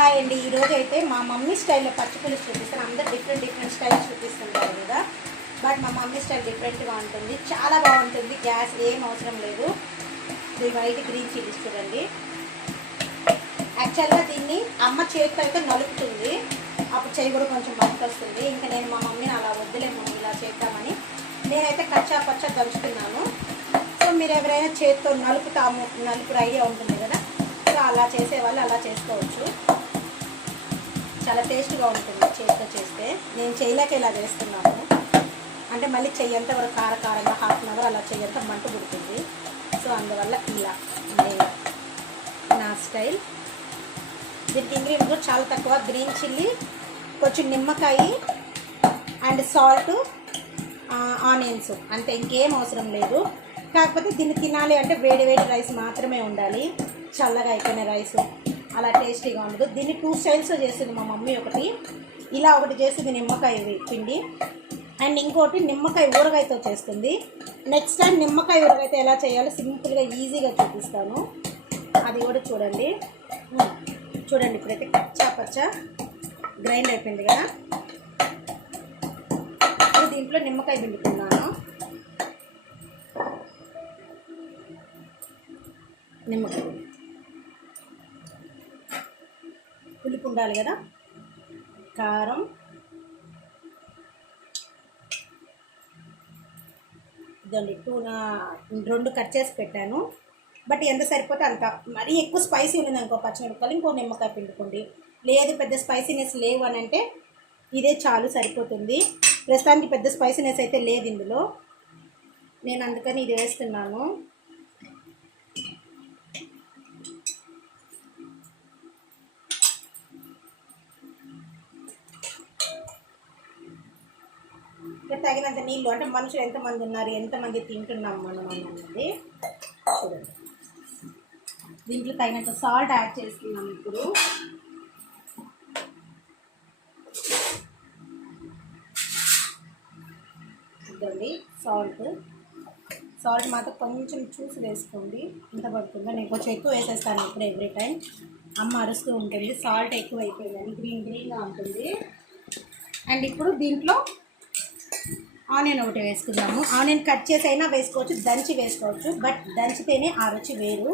Hi అండి. ఈరోజు అయితే మా మమ్మీ స్టైల్లో పచ్చి పులుసు చూపిస్తాను. అందరు డిఫరెంట్ స్టైల్స్ చూపిస్తుంటారు కదా, బట్ మా మమ్మీ స్టైల్ డిఫరెంట్గా ఉంటుంది. చాలా బాగుంటుంది. గ్యాస్ ఏం అవసరం లేదు. ఇది వైట్ గ్రీన్ చిల్లీస్ చూడండి. యాక్చువల్గా దీన్ని అమ్మ చేతితో అయితే నలుపుతుంది, అప్పుడు చేయి కూడా కొంచెం మంచి వస్తుంది. ఇంకా నేను మా మమ్మీని అలా వద్దులే మమ్మీ ఇలా చేద్దామని నేనైతే కచ్చా పచ్చా దంచుతున్నాను. సో మీరు ఎవరైనా చేతితో నలుపుడు ఐడియా ఉంటుంది కదా, సో అలా చేసేవాళ్ళు అలా చేసుకోవచ్చు. చాలా టేస్ట్గా ఉంటుంది చేతితో చేస్తే. నేను చేయలేక ఇలా చేస్తున్నాను, అంటే మళ్ళీ చెయ్యంతా వరకు కారంగా హాఫ్ అన్ అవర్ అలా చెయ్యంతా మంట పుడుతుంది. సో అందువల్ల ఇలా నేను నా స్టైల్. దీనికి ఇంగ్రీడియంట్స్ కూడా చాలా తక్కువ. గ్రీన్ చిల్లీ, కొంచెం నిమ్మకాయ అండ్ సాల్ట్, ఆనియన్స్, అంతే. ఇంకేం అవసరం లేదు. కాకపోతే దీన్ని తినాలి అంటే వేడి రైస్ మాత్రమే ఉండాలి. చల్లగా అయిపోయిన రైస్ అలా టేస్టీగా ఉండదు. దీన్ని 2 స్టైల్స్లో చేస్తుంది మా మమ్మీ. ఒకటి ఇలా, ఒకటి చేస్తుంది నిమ్మకాయ పిండి, అండ్ ఇంకోటి నిమ్మకాయ ఊరగాయతో చేస్తుంది. నెక్స్ట్ టైం నిమ్మకాయ ఊరగాయతో ఎలా చేయాలో సింపుల్గా ఈజీగా చూపిస్తాను. అది కూడా చూడండి. ఇప్పుడైతే కచ్చా పచ్చా గ్రైండ్ అయిపోయింది కదా. ఇప్పుడు దీంట్లో నిమ్మకాయ పిండుకున్నాను. నిమ్మకాయ పులుపు ఉండాలి కదా. కారం, ఇదండి 2 కట్ చేసి పెట్టాను. బట్ ఎంత సరిపోతే అంత. మరీ ఎక్కువ స్పైసీ ఉంది అనుకో పచ్చిమిరపకాయలు ఇంకో నిమ్మకాయ పిండుకోండి. లేదు పెద్ద స్పైసీనెస్ లేవు అని అంటే ఇదే చాలు, సరిపోతుంది. ప్రస్తుతానికి పెద్ద స్పైసీనెస్ అయితే లేదు ఇందులో, నేను అందుకని ఇది వేస్తున్నాను. తగినంత నీళ్ళు, అంటే మనుషులు ఎంతమంది ఉన్నారు, ఎంతమంది తింటున్నాం మనం అన్నది చూడండి. దీంట్లో తగినంత సాల్ట్ యాడ్ చేస్తున్నాం. ఇప్పుడు చూడండి, సాల్ట్ మాత్రం కొంచెం చూసి వేసుకోండి ఎంత పడుతుందో. నేను కొంచెం ఎక్కువ వేసేస్తాను ఇప్పుడు. ఎవ్రీ టైం అమ్మ అరుస్తూ ఉంటుంది సాల్ట్ ఎక్కువ అయిపోయిందని. గ్రీన్గా ఉంటుంది. అండ్ ఇప్పుడు దీంట్లో ఆనియన్ ఒకటి వేసుకుందాము. ఆనియన్ కట్ చేసి అయినా వేసుకోవచ్చు, దంచి వేసుకోవచ్చు, బట్ దంచితేనే ఆ రుచి వేరు.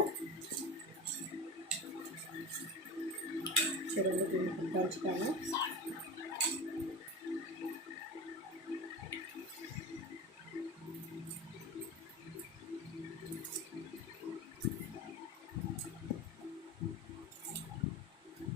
చూడండి, దీనికి దంచుతాను.